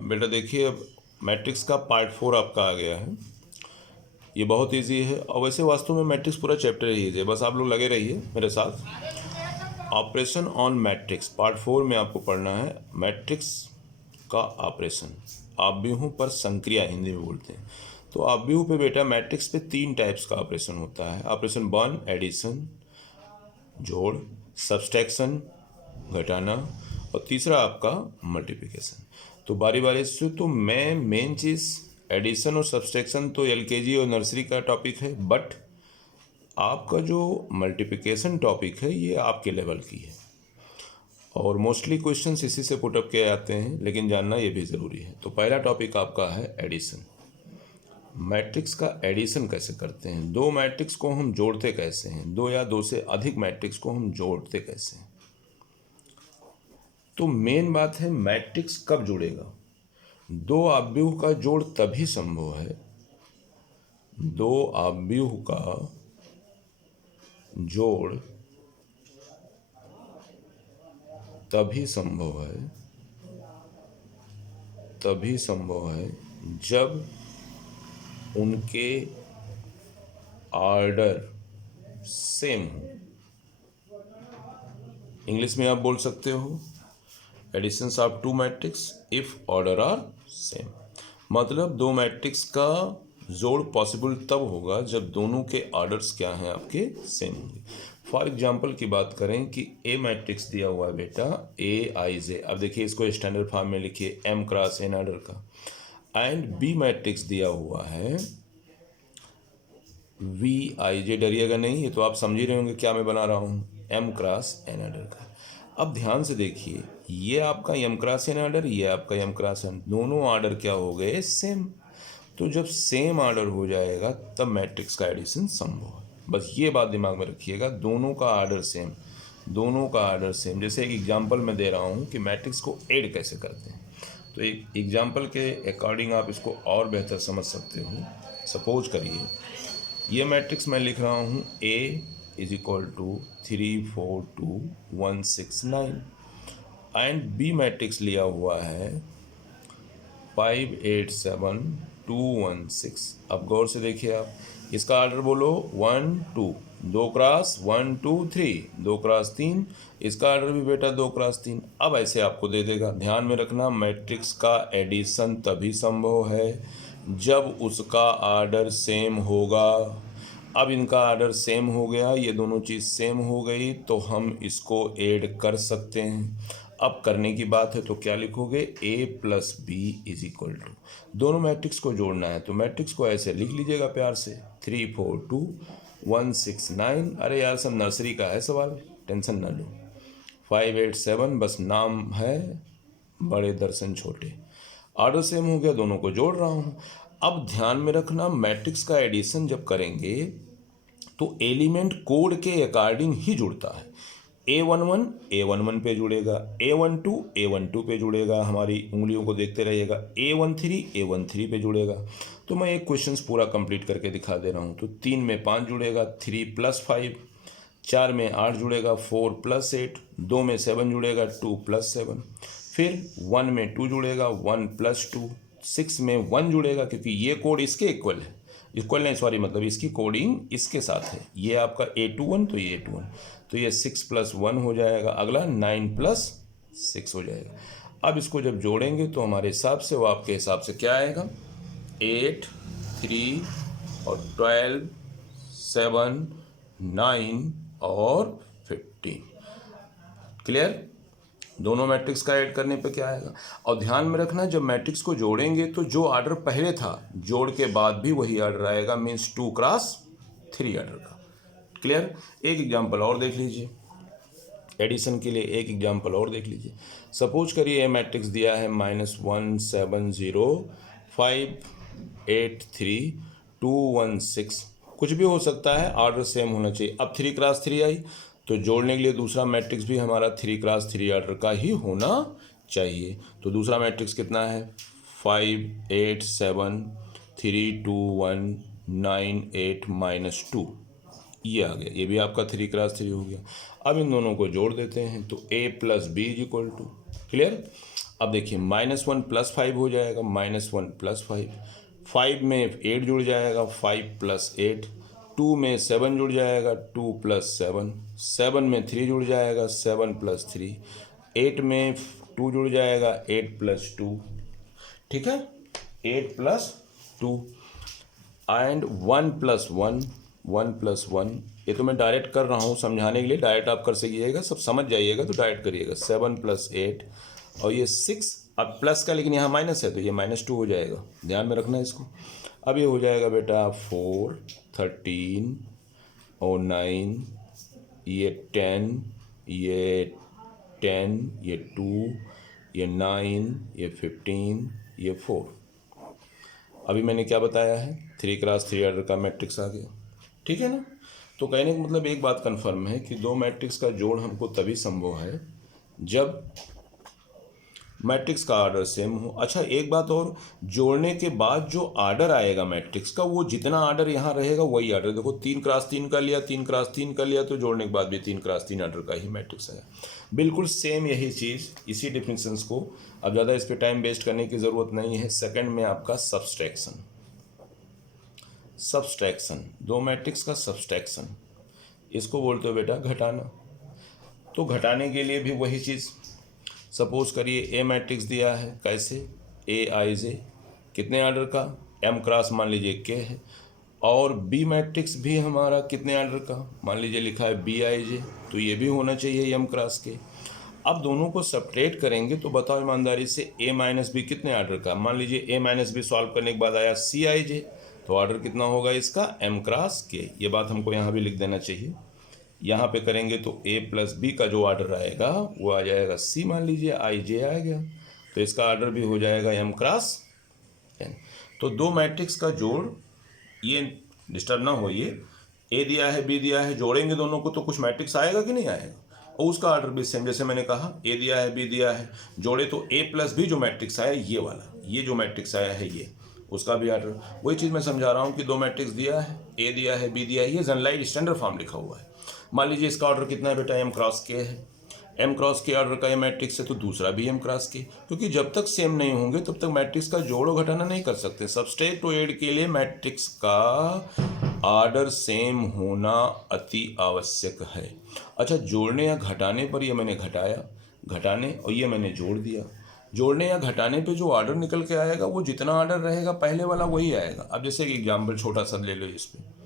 बेटा देखिए, अब मैट्रिक्स का पार्ट 4 आपका आ गया है। ये बहुत इजी है और वैसे वास्तव में मैट्रिक्स पूरा चैप्टर ही है, बस आप लोग लगे रहिए मेरे साथ। ऑपरेशन ऑन मैट्रिक्स पार्ट 4 में आपको पढ़ना है मैट्रिक्स का ऑपरेशन। आव्यूहों पर संक्रिया हिंदी में बोलते हैं। तो आव्यूह पे बेटा मैट्रिक्स पे 3 टाइप्स का ऑपरेशन होता है। ऑपरेशन 1 एडिशन जोड़, सब्सट्रैक्शन घटाना, और तीसरा आपका मल्टीप्लिकेशन। तो बारी बारी से तो मैं मेन चीज़ एडिशन और सब्सट्रैक्शन तो एलकेजी और नर्सरी का टॉपिक है, बट आपका जो मल्टीप्लिकेशन टॉपिक है ये आपके लेवल की है और मोस्टली क्वेश्चंस इसी से पुटअप किए जाते हैं, लेकिन जानना ये भी ज़रूरी है। तो पहला टॉपिक आपका है एडिशन। मैट्रिक्स का एडिशन कैसे करते हैं, दो मैट्रिक्स को हम जोड़ते कैसे हैं, दो या दो से अधिक मैट्रिक्स को हम जोड़ते कैसे हैं। तो मेन बात है मैट्रिक्स कब जुड़ेगा। दो आव्यूह का जोड़ तभी संभव है, दो आव्यूह का जोड़ तभी संभव है जब उनके ऑर्डर सेम हो। इंग्लिश में आप बोल सकते हो additions of two matrix if order are same. मतलब दो मैट्रिक्स का जोड़ पॉसिबल तब होगा जब दोनों के ऑर्डर्स क्या हैं आपके सेम होंगे। फॉर एग्जांपल की बात करें कि ए मैट्रिक्स दिया हुआ है बेटा ए आई जे, अब देखिए इसको स्टैंडर्ड फॉर्म में लिखिए एम क्रॉस एन ऑर्डर का, एंड बी मैट्रिक्स दिया हुआ है वी आई जे, डरिएगा नहीं, ये तो आप समझ ही रहे होंगे क्या मैं बना रहा हूँ, एम क्रॉस एन ऑर्डर का। अब ध्यान से देखिए, ये आपका एम क्रॉस एन ऑर्डर, ये आपका एम क्रॉस एन, दोनों ऑर्डर क्या हो गए सेम। तो जब सेम ऑर्डर हो जाएगा तब मैट्रिक्स का एडिशन संभव है। बस ये बात दिमाग में रखिएगा, दोनों का ऑर्डर सेम, दोनों का ऑर्डर सेम। जैसे एक एग्जांपल मैं दे रहा हूँ कि मैट्रिक्स को ऐड कैसे करते हैं, तो एक एग्जांपल के अकॉर्डिंग आप इसको और बेहतर समझ सकते हो। सपोज करिए ये मैट्रिक्स मैं लिख रहा हूँ A is equal to 3 4 2 1 6 9 and B matrix लिया हुआ है 5 8 7 2 1 6। अब गौर से देखिए, आप इसका ऑर्डर बोलो 1 2, 2 क्रॉस 1 2 3, 2 क्रॉस 3, इसका ऑर्डर भी बेटा 2 क्रॉस 3। अब ऐसे आपको दे देगा। ध्यान में रखना मैट्रिक्स का एडिशन तभी संभव है जब उसका ऑर्डर सेम होगा। अब इनका ऑर्डर सेम हो गया, ये दोनों चीज़ सेम हो गई तो हम इसको ऐड कर सकते हैं। अब करने की बात है तो क्या लिखोगे, a plus B is equal to, दोनों मैट्रिक्स को जोड़ना है तो मैट्रिक्स को ऐसे लिख लीजिएगा प्यार से 3 4 2 1 6 9। अरे यार सब नर्सरी का है सवाल, टेंशन ना लो। 5 8 7 बस नाम है, बड़े दर्शन छोटे, ऑर्डर सेम हो गया, दोनों को जोड़ रहा हूँ। अब ध्यान में रखना मैट्रिक्स का एडिशन जब करेंगे तो एलिमेंट कोड के अकॉर्डिंग ही जुड़ता है। A11 A11 पे जुड़ेगा, A12 A12 पे जुड़ेगा, हमारी उंगलियों को देखते रहिएगा, A13 A13 पे जुड़ेगा। तो मैं एक क्वेश्चन पूरा कंप्लीट करके दिखा दे रहा हूँ। तो 3 में 5 जुड़ेगा, 3 + 5, 4 में 8 जुड़ेगा, 4 + 8, 2 में 7 जुड़ेगा, 2 + 7, फिर 1 में 2 जुड़ेगा, 1 + 2, 6 में 1 जुड़ेगा क्योंकि ये कोड इसके इक्वल है, इक्वल नहीं सॉरी, मतलब इसकी कोडिंग इसके साथ है। ये आपका A21 तो ये A21, तो ये 6 + 1 हो जाएगा, अगला 9 + 6 हो जाएगा। अब इसको जब जोड़ेंगे तो हमारे हिसाब से वो आपके हिसाब से क्या आएगा, 8 3 और 12 7 9 और 15। क्लियर, दोनों मैट्रिक्स का ऐड करने पे क्या आएगा। और ध्यान में रखना जब मैट्रिक्स को जोड़ेंगे तो जो ऑर्डर पहले था जोड़ के बाद भी वही ऑर्डर आएगा, मीन्स 2 क्रॉस 3 ऑर्डर का। क्लियर, एक एग्जांपल और देख लीजिए, एडिशन के लिए एक एग्जांपल और देख लीजिए। सपोज करिए मैट्रिक्स दिया है -1 7 0 5 8 3 2 1 6, कुछ भी हो सकता है, ऑर्डर सेम होना चाहिए। अब 3 क्रॉस 3 आई तो जोड़ने के लिए दूसरा मैट्रिक्स भी हमारा 3 क्रॉस 3 ऑर्डर का ही होना चाहिए। तो दूसरा मैट्रिक्स कितना है, 5 8 7 3 2 1 9 8 -2, ये आ गया, ये भी आपका 3 क्रॉस 3 हो गया। अब इन दोनों को जोड़ देते हैं तो A + B = क्लियर। अब देखिए -1 + 5 हो जाएगा, -1 + 5, 5 में 8 जुड़ जाएगा, 5 + 8, 2 में 7 जुड़ जाएगा, 2 + 7, 7 में 3 जुड़ जाएगा, 7 + 3, 8 में 2 जुड़ जाएगा, 8 + 2, ठीक है, 8 + 2 एंड 1 + 1, 1 + 1, ये तो मैं डायरेक्ट कर रहा हूँ समझाने के लिए, डायरेक्ट आप कर सकिएगा, सब समझ जाइएगा तो डायरेक्ट करिएगा, 7 + 8 और ये 6, अब प्लस का लेकिन यहाँ माइनस है तो ये -2 हो जाएगा, ध्यान में रखना है इसको। अब ये हो जाएगा बेटा 4, 13 और 9, ये 10, ये 10, ये 2, ये 9, ये 15, ये 4। अभी मैंने क्या बताया है, 3x3 ऑर्डर का मैट्रिक्स आ गया, ठीक है ना। तो कहने का मतलब एक बात कंफर्म है कि दो मैट्रिक्स का जोड़ हमको तभी संभव है जब मैट्रिक्स का आर्डर सेम हो। अच्छा एक बात और, जोड़ने के बाद जो आर्डर आएगा मैट्रिक्स का, वो जितना आर्डर यहाँ रहेगा वही आर्डर, देखो 3x3 का लिया, 3x3 का लिया, तो जोड़ने के बाद भी 3x3 आर्डर का ही मैट्रिक्स आया, बिल्कुल सेम यही चीज़, इसी डिफरेंसेस को। अब ज़्यादा इस पर टाइम वेस्ट करने की ज़रूरत नहीं है। सेकंड में आपका सब्सट्रैक्शन, सब्सट्रैक्शन, दो मैट्रिक्स का सब्सट्रैक्शन, इसको बोलते हो बेटा घटाना। तो घटाने के लिए भी वही चीज़, सपोज करिए ए मैट्रिक्स दिया है, कैसे, AIJ कितने ऑर्डर का, M× मान लीजिए K है, और बी मैट्रिक्स भी हमारा कितने ऑर्डर का, मान लीजिए लिखा है BIJ, तो ये भी होना चाहिए M× K। अब दोनों को सब्ट्रैक्ट करेंगे तो बताओ ईमानदारी से, A- B कितने ऑर्डर का, मान लीजिए A- B सॉल्व करने के बाद आया CIJ, तो ऑर्डर कितना होगा इसका, M× K। ये बात हमको यहाँ भी लिख देना चाहिए। यहाँ पे करेंगे तो A+B का जो ऑर्डर आएगा वो आ जाएगा C, मान लीजिए IJ आ गया, तो इसका ऑर्डर भी हो जाएगा M×n। तो दो मैट्रिक्स का जोड़, ये डिस्टर्ब ना होइए, A दिया है B दिया है, जोड़ेंगे दोनों को तो कुछ मैट्रिक्स आएगा कि नहीं आएगा, और उसका ऑर्डर भी सेम, जैसे मैंने कहा A दिया है B दिया है, जोड़े तो A+B जो मैट्रिक्स आया ये वाला, ये जो मैट्रिक्स आया है ये, उसका भी ऑर्डर, वही चीज़ मैं समझा रहा हूँ कि दो मैट्रिक्स दिया है, A दिया है B दिया है, ये जनरलाइज्ड स्टैंडर्ड फॉर्म लिखा हुआ है। मान लीजिए इसका ऑर्डर कितना है बेटा, M×K है, M×K ऑर्डर का ये मैट्रिक्स है, तो दूसरा भी M×K, क्योंकि जब तक सेम नहीं होंगे तब तक मैट्रिक्स का जोड़ और घटाना नहीं कर सकते। सब्सट्रैक्ट और ऐड के लिए मैट्रिक्स का ऑर्डर सेम होना अति आवश्यक है। अच्छा, जोड़ने या घटाने पर ये मैंने घटाया, घटाने और ये मैंने जोड़ दिया, जोड़ने या घटाने पे जो ऑर्डर निकल के आएगा वो जितना ऑर्डर रहेगा पहले वाला वही आएगा। अब जैसे एक एग्जाम्पल छोटा सा ले लो, इस पर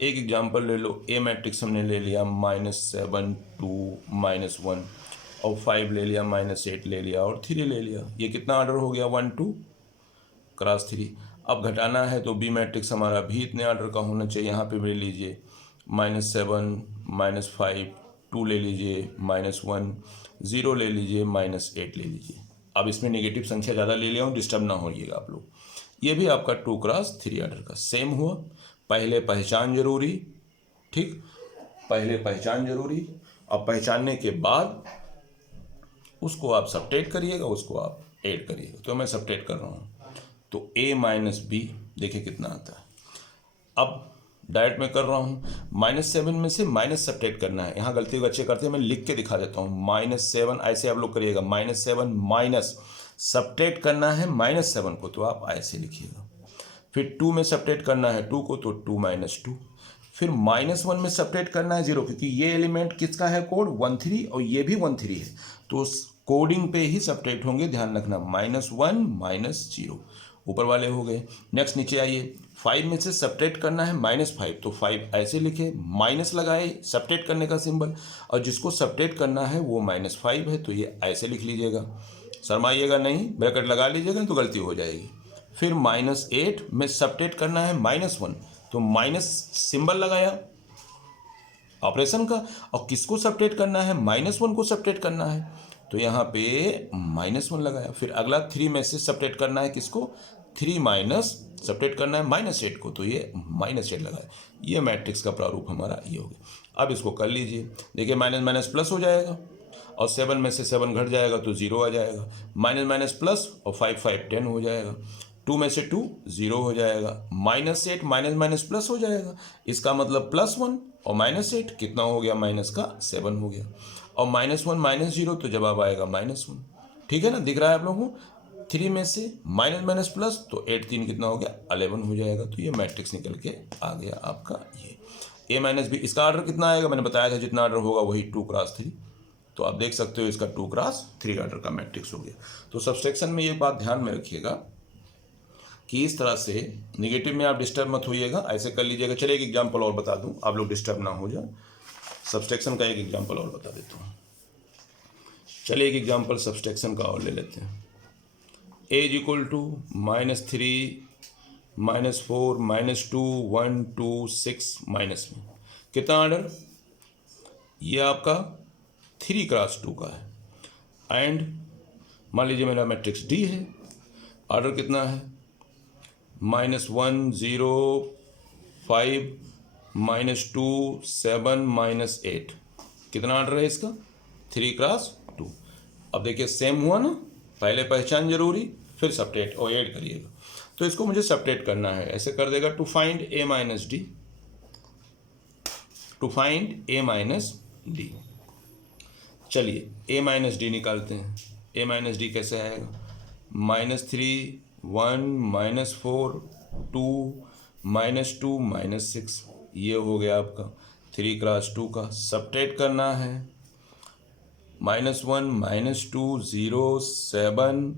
एक एग्जाम्पल ले लो, A मैट्रिक्स हमने ले लिया -7, 2, -1 और 5 ले लिया, -8 ले लिया और 3 ले लिया, ये कितना ऑर्डर हो गया, 1, 2 क्रॉस 3। अब घटाना है तो B मैट्रिक्स हमारा भी इतने ऑर्डर का होना चाहिए, यहाँ पे ले लीजिए -7, -5, 2 ले लीजिए, -1, 0 ले लीजिए, -8 ले लीजिए। अब इसमें नेगेटिव संख्या ज़्यादा ले लिया हूँ, डिस्टर्ब ना होइएगा आप लोग। ये भी आपका 2x3 ऑर्डर का सेम हुआ। पहले पहचान जरूरी, ठीक, पहले पहचान जरूरी, और पहचानने के बाद उसको आप सब्ट्रैक्ट करिएगा, उसको आप ऐड करिएगा। तो मैं सब्ट्रैक्ट कर रहा हूँ, तो A-B देखिए कितना आता है। अब डायरेक्ट में कर रहा हूँ, -7 में से माइनस सब्ट्रैक्ट करना है, यहाँ गलती बच्चे करते हैं, मैं लिख के दिखा देता हूँ, -7 ऐसे आप लोग करिएगा, -7 माइनस सब्ट्रैक्ट करना है -7 को, तो आप ऐसे लिखिएगा। फिर 2 में सब्ट्रैक्ट करना है 2 को, तो 2 - 2, फिर -1 में सब्ट्रैक्ट करना है 0, क्योंकि ये एलिमेंट किसका है, कोड 13, और ये भी 13 है, तो कोडिंग पे ही सब्ट्रैक्ट होंगे, ध्यान रखना, -1 -0 ऊपर वाले हो गए। नेक्स्ट नीचे आइए, 5 में से सब्ट्रैक्ट करना है -5, तो 5 ऐसे लिखे, माइनस लगाए सब्ट्रैक्ट करने का सिंबल, और जिसको सब्ट्रैक्ट करना है वो -5 है, तो ये ऐसे लिख लीजिएगा, शर्माइएगा नहीं, ब्रैकेट लगा लीजिएगा तो गलती हो जाएगी। फिर -8 में सब्ट्रैक्ट करना है -1, तो माइनस सिंबल लगाया ऑपरेशन का, और किसको सब्ट्रैक्ट करना है, -1 को सब्ट्रैक्ट करना है, तो यहाँ पे -1 लगाया। फिर अगला 3 में से सब्ट्रैक्ट करना है किसको, 3 माइनस सब्ट्रैक्ट करना है -8 को, तो ये -8 लगाया। ये मैट्रिक्स का प्रारूप हमारा ये हो गया। अब इसको कर लीजिए, देखिए माइनस माइनस प्लस हो जाएगा, और 7 में से 7 घट जाएगा तो 0 आ जाएगा, माइनस माइनस प्लस, और 5 5 10 हो जाएगा, 2 में से 2 0 हो जाएगा, -8 माइनस माइनस प्लस हो जाएगा, इसका मतलब +1 और -8 कितना हो गया, -7 हो गया, और -1 -0 तो जवाब आएगा -1, ठीक है ना, दिख रहा है आप लोगों को। 3 में से माइनस माइनस प्लस, तो 8 3 कितना हो गया, 11 हो जाएगा। तो ये मैट्रिक्स निकल के आ गया आपका ये ए माइनस बी। इसका ऑर्डर कितना आएगा, मैंने बताया था जितना ऑर्डर होगा वही 2x3। तो आप देख सकते हो इसका 2x3 ऑर्डर का मैट्रिक्स हो गया। तो सब्सट्रैक्शन में ये बात ध्यान में रखिएगा कि इस तरह से निगेटिव में आप डिस्टर्ब मत होइएगा, ऐसे कर लीजिएगा। चलिए एक एग्जांपल और बता दूं, आप लोग डिस्टर्ब ना हो जाए। सब्सट्रैक्शन का एक एग्जांपल और बता देता हूँ। चलिए एक एग्जांपल सब्सट्रैक्शन का और ले लेते हैं। a is equal to -3 -4 -2 1 2 6 minus में कितना ऑर्डर, ये आपका 3x2 का है। एंड मान लीजिए मेरा मैट्रिक्स डी है, ऑर्डर कितना है, -1 0 5 -2 7 -8। कितना ऑर्डर है इसका, 3x2। अब देखिए सेम हुआ ना, पहले पहचान जरूरी, फिर सब्ट्रैक्ट और ऐड करिएगा। तो इसको मुझे सब्ट्रैक्ट करना है, ऐसे कर देगा, to find a minus D, to find a minus D. चलिए a माइनस डी निकालते हैं। a माइनस डी कैसे आएगा, -3 1 -4 2 -2 -6। ये हो गया आपका 3x2 का। सब्ट्रैक्ट करना है, -1 -2 0 7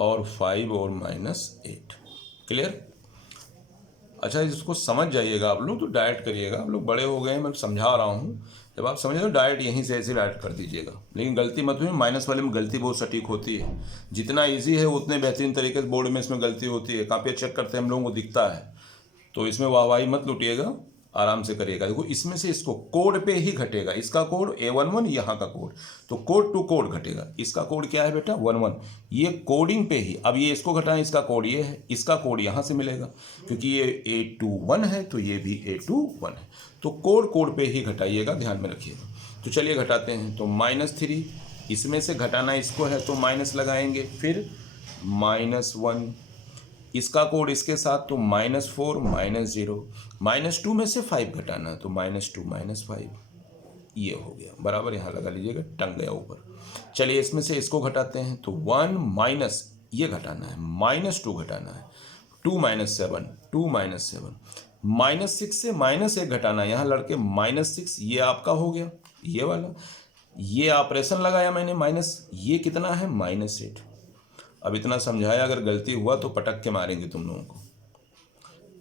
और 5 और -8। क्लियर। अच्छा इसको समझ जाइएगा आप लोग, तो डायरेक्ट करिएगा। आप लोग बड़े हो गए हैं, मैं समझा रहा हूँ, जब आप समझे तो डायरेक्ट यहीं से ऐसे डायरेक्ट कर दीजिएगा। लेकिन गलती मत हुई, माइनस वाले में गलती बहुत सटीक होती है। जितना इजी है उतने बेहतरीन तरीके से बोर्ड में इसमें गलती होती है। कापियाँ चेक करते हैं हम लोगों को दिखता है, तो इसमें वाहवाही मत लुटिएगा, आराम से करिएगा। देखो इसमें से इसको कोड पे ही घटेगा, इसका कोड A11, यहाँ का कोड, तो कोड टू कोड घटेगा। इसका कोड क्या है बेटा, 11। ये कोडिंग पे ही, अब ये इसको घटाएं, इसका कोड ये है, इसका कोड यहाँ से मिलेगा, क्योंकि ये A21 है तो ये भी A21 है। तो कोड कोड पे ही घटाइएगा, ध्यान में रखिएगा। तो चलिए घटाते हैं। तो -3, इसमें से घटाना इसको है तो माइनस लगाएंगे, फिर -1, इसका कोड इसके साथ, तो -4 -0, -2 में से 5 घटाना है तो -2 -5। ये हो गया बराबर, यहाँ लगा लीजिएगा, टंग गया ऊपर। चलिए इसमें से इसको घटाते हैं, तो 1 माइनस ये घटाना है, -2 घटाना है, 2 -7 2 -7, -6 से -1 घटाना है, यहाँ लड़के -6, ये आपका हो गया ये वाला। ये ऑपरेशन लगाया मैंने माइनस, ये कितना है -8। अब इतना समझाया, अगर गलती हुआ तो पटक के मारेंगे तुम लोगों को।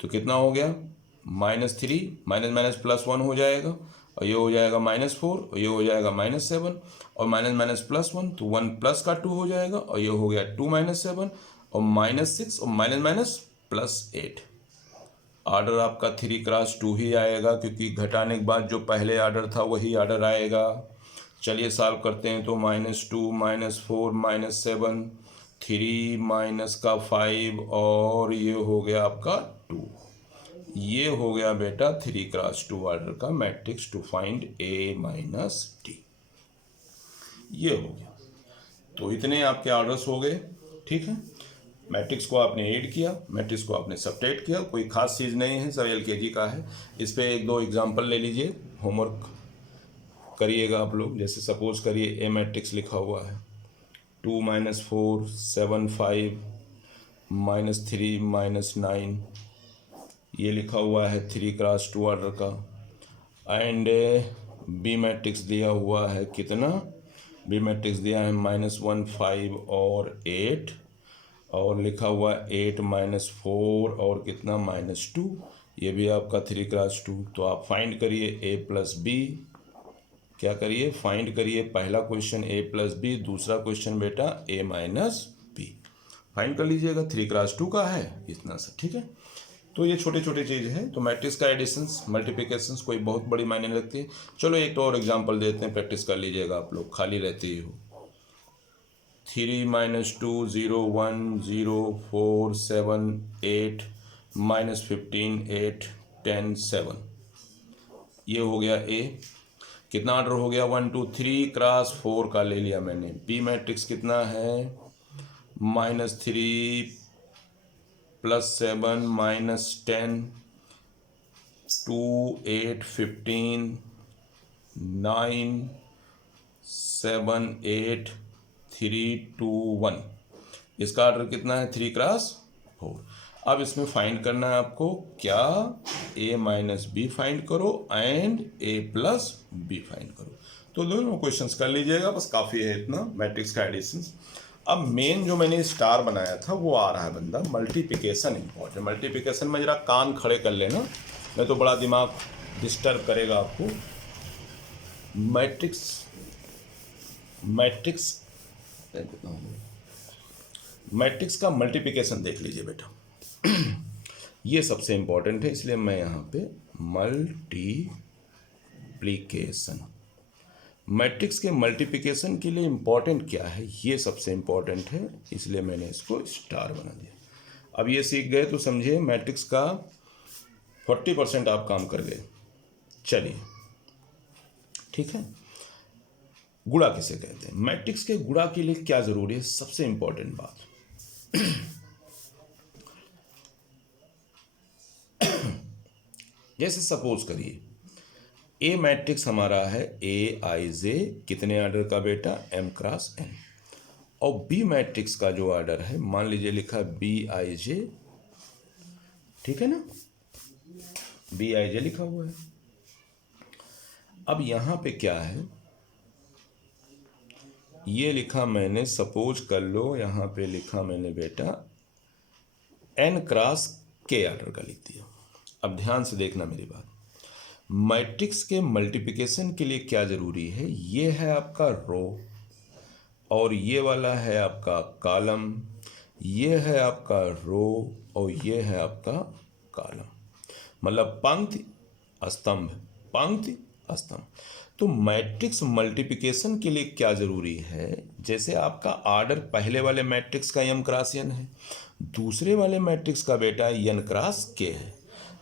तो कितना हो गया, -3 माइनस माइनस +1 हो जाएगा, और ये हो जाएगा -4, और ये हो जाएगा -7, और माइनस माइनस +1, तो 1 प्लस का 2 हो जाएगा, और ये हो गया 2 -7 और -6 और माइनस माइनस +8। ऑर्डर आपका 3x2 ही आएगा, क्योंकि घटाने के बाद जो पहले ऑर्डर था वही ऑर्डर आएगा। चलिए सॉल्व करते हैं। तो -2 -4 -7, 3 माइनस का 5, और ये हो गया आपका 2। ये हो गया बेटा 3x2 ऑर्डर का matrix to find A minus D. ये हो गया। तो इतने आपके ऑर्डर्स हो गए, ठीक है। मैट्रिक्स को आपने ऐड किया, मैट्रिक्स को आपने सब्ट्रैक्ट किया, कोई खास चीज़ नहीं है, सब LKG का है। इस पे 1-2 एग्जाम्पल ले लीजिए, होमवर्क करिएगा आप लोग। जैसे सपोज करिए A मैट्रिक्स लिखा हुआ है, 2 -4 7 5 -3 -9, ये लिखा हुआ है 3x2 ऑर्डर का। एंड B मैट्रिक्स दिया हुआ है कितना, B मैट्रिक्स दिया है -1 5 और 8, और लिखा हुआ है 8 -4 और कितना -2, ये भी आपका 3x2। तो आप फाइंड करिए A + B, क्या करिए, फाइंड करिए। पहला क्वेश्चन A + B, दूसरा क्वेश्चन बेटा A - B। फाइंड कर लीजिएगा, 3x2 का है इतना सा, ठीक है। तो ये छोटे छोटे चीज़ है। तो मैट्रिक्स का एडिशंस मल्टीप्लिकेशंस कोई बहुत बड़ी मायने नहीं रखती है। चलो एक तो और एग्जांपल देते हैं, प्रैक्टिस कर लीजिएगा आप लोग, खाली रहते ही हो। 3 -2 0 1 0 4 7 8 -15 8 10 7। ये हो गया A। कितना ऑर्डर हो गया, 1 2 3x4 का ले लिया मैंने। B मैट्रिक्स कितना है, -3 +7 -10 2 8 15 9 7 8 3 2 1, इसका ऑर्डर कितना है 3 × 4। अब इसमें फाइंड करना है आपको क्या, a माइनस बी फाइंड करो and a plus B find करो। तो दोनों क्वेश्चंस कर लीजिएगा, बस काफ़ी है इतना मैट्रिक्स का एडिशन। अब मेन जो मैंने स्टार बनाया था वो आ रहा है बंदा मल्टीप्लिकेशन इंपॉर्टेंट। मल्टीप्लिकेशन में जरा कान खड़े कर लेना, नहीं तो बड़ा दिमाग डिस्टर्ब करेगा आपको। मैट्रिक्स का मल्टीप्लिकेशन देख लीजिए बेटा, ये सबसे इंपॉर्टेंट है, इसलिए मैं यहाँ पे मल्टीप्लिकेशन, मैट्रिक्स के मल्टीप्लिकेशन के लिए इंपॉर्टेंट क्या है ये सबसे इंपॉर्टेंट है, इसलिए मैंने इसको स्टार बना दिया। अब ये सीख गए तो समझिए मैट्रिक्स का 40% आप काम कर गए। चलिए ठीक है, गुणा किसे कहते हैं, मैट्रिक्स के गुणा के लिए क्या जरूरी है, सबसे इंपॉर्टेंट बात। जैसे सपोज करिए ए मैट्रिक्स हमारा है ए आई जे, कितने ऑर्डर का बेटा m × n, और बी मैट्रिक्स का जो ऑर्डर है मान लीजिए लिखा बी आई जे, ठीक है ना, बी आई जे लिखा हुआ है। अब यहां पे क्या है, ये लिखा मैंने, सपोज कर लो यहां पे लिखा मैंने बेटा n × k ऑर्डर का लिख दिया। अब ध्यान से देखना मेरी बात, मैट्रिक्स के मल्टीप्लिकेशन के लिए क्या जरूरी है, ये है आपका रो और ये वाला है आपका कॉलम, ये है आपका रो और ये है आपका कॉलम, मतलब पंक्ति स्तंभ, पंक्ति स्तंभ। तो मैट्रिक्स मल्टीप्लिकेशन के लिए क्या जरूरी है, जैसे आपका ऑर्डर पहले वाले मैट्रिक्स का m × n है, दूसरे वाले मैट्रिक्स का बेटा n × k है।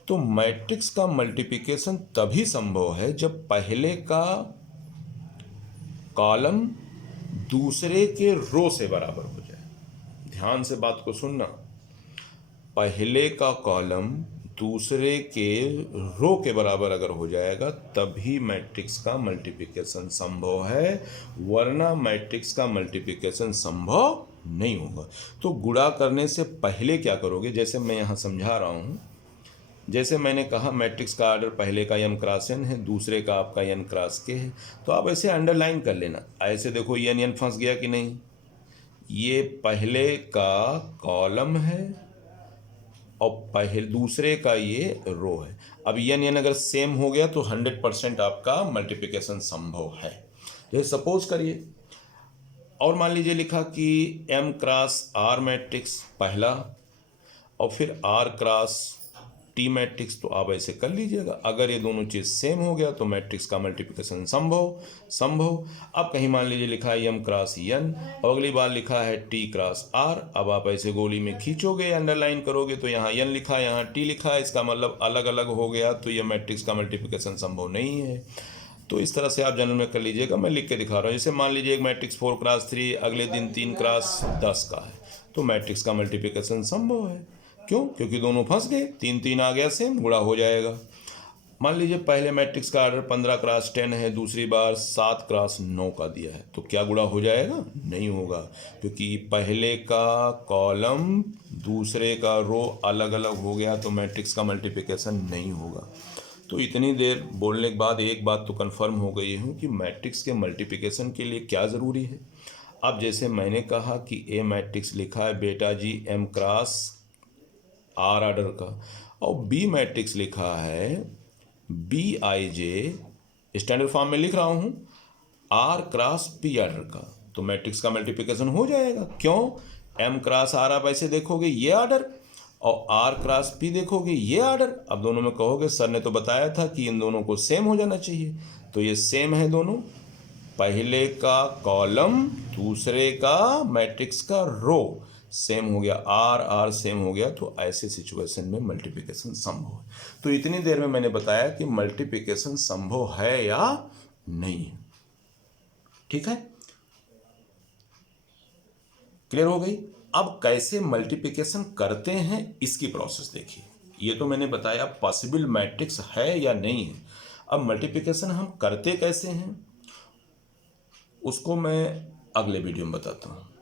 तो मैट्रिक्स का मल्टीप्लिकेशन तभी संभव है जब पहले का कॉलम दूसरे के रो से बराबर हो जाए। ध्यान से बात को सुनना, पहले का कॉलम दूसरे के रो के बराबर अगर हो जाएगा तभी मैट्रिक्स का मल्टीप्लिकेशन संभव है, वरना मैट्रिक्स का मल्टीप्लिकेशन संभव नहीं होगा। तो गुणा करने से पहले क्या करोगे, जैसे मैं यहाँ समझा रहा हूँ, जैसे मैंने कहा मैट्रिक्स का ऑर्डर पहले का m × n है, दूसरे का आपका n × k है, तो आप ऐसे अंडरलाइन कर लेना। ऐसे देखो ये n फंस गया कि नहीं, ये पहले का कॉलम है और पहले दूसरे का ये रो है। अब n अगर सेम हो गया तो 100% आपका मल्टीप्लिकेशन संभव है। जैसे सपोज करिए, और मान लीजिए लिखा कि m × r मैट्रिक्स पहला और फिर r × टी मैट्रिक्स, तो आप ऐसे कर लीजिएगा। अगर ये दोनों चीज़ सेम हो गया तो मैट्रिक्स का मल्टीप्लिकेशन संभव। अब कहीं मान लीजिए लिखा है m × n और अगली बार लिखा है t × r, अब आप ऐसे गोली में खींचोगे, अंडरलाइन करोगे तो यहाँ n लिखा है, यहाँ t लिखा है, इसका मतलब अलग अलग हो गया, तो ये मैट्रिक्स का मल्टीप्लिकेशन संभव नहीं है। तो इस तरह से आप जनरल में कर लीजिएगा, मैं लिख के दिखा रहा हूँ। जैसे मान लीजिए एक मैट्रिक्स 4 × 3 अगले दिन 3 × 10 का है, तो मैट्रिक्स का मल्टीप्लिकेशन संभव है। क्यों? क्योंकि दोनों फंस गए, 3 3 आ गया, सेम, गुणा हो जाएगा। मान लीजिए पहले मैट्रिक्स का ऑर्डर 15 × 10 है, दूसरी बार 7 × 9 का दिया है, तो क्या गुणा हो जाएगा? नहीं होगा, क्योंकि पहले का कॉलम दूसरे का रो अलग अलग हो गया, तो मैट्रिक्स का मल्टीप्लिकेशन नहीं होगा। तो इतनी देर बोलने के बाद एक बात तो कंफर्म हो गई हूँ कि मैट्रिक्स के मल्टीप्लिकेशन के लिए क्या ज़रूरी है। अब जैसे मैंने कहा कि ए मैट्रिक्स लिखा है बेटा जी m × r ऑर्डर का, और बी मैट्रिक्स लिखा है B I J, standard form में लिख रहा हूँ, r × p ऑर्डर का, तो मैट्रिक्स का मल्टीप्लिकेशन हो जाएगा। क्यों? m × r आप ऐसे देखोगे ये ऑर्डर, और r × p देखोगे ये ऑर्डर। अब दोनों में कहोगे सर ने तो बताया था कि इन दोनों को सेम हो जाना चाहिए, तो ये सेम है दोनों, पहले का कॉलम दूसरे का मैट्रिक्स का रो सेम हो गया, r सेम हो गया, तो ऐसे सिचुएशन में मल्टीप्लिकेशन संभव है। तो इतनी देर में मैंने बताया कि मल्टीप्लिकेशन संभव है या नहीं है। ठीक है, क्लियर हो गई। अब कैसे मल्टीप्लिकेशन करते हैं इसकी प्रोसेस देखिए। ये तो मैंने बताया पॉसिबल मैट्रिक्स है या नहीं है। अब मल्टीप्लिकेशन हम करते कैसे हैं उसको मैं अगले वीडियो में बताता हूँ।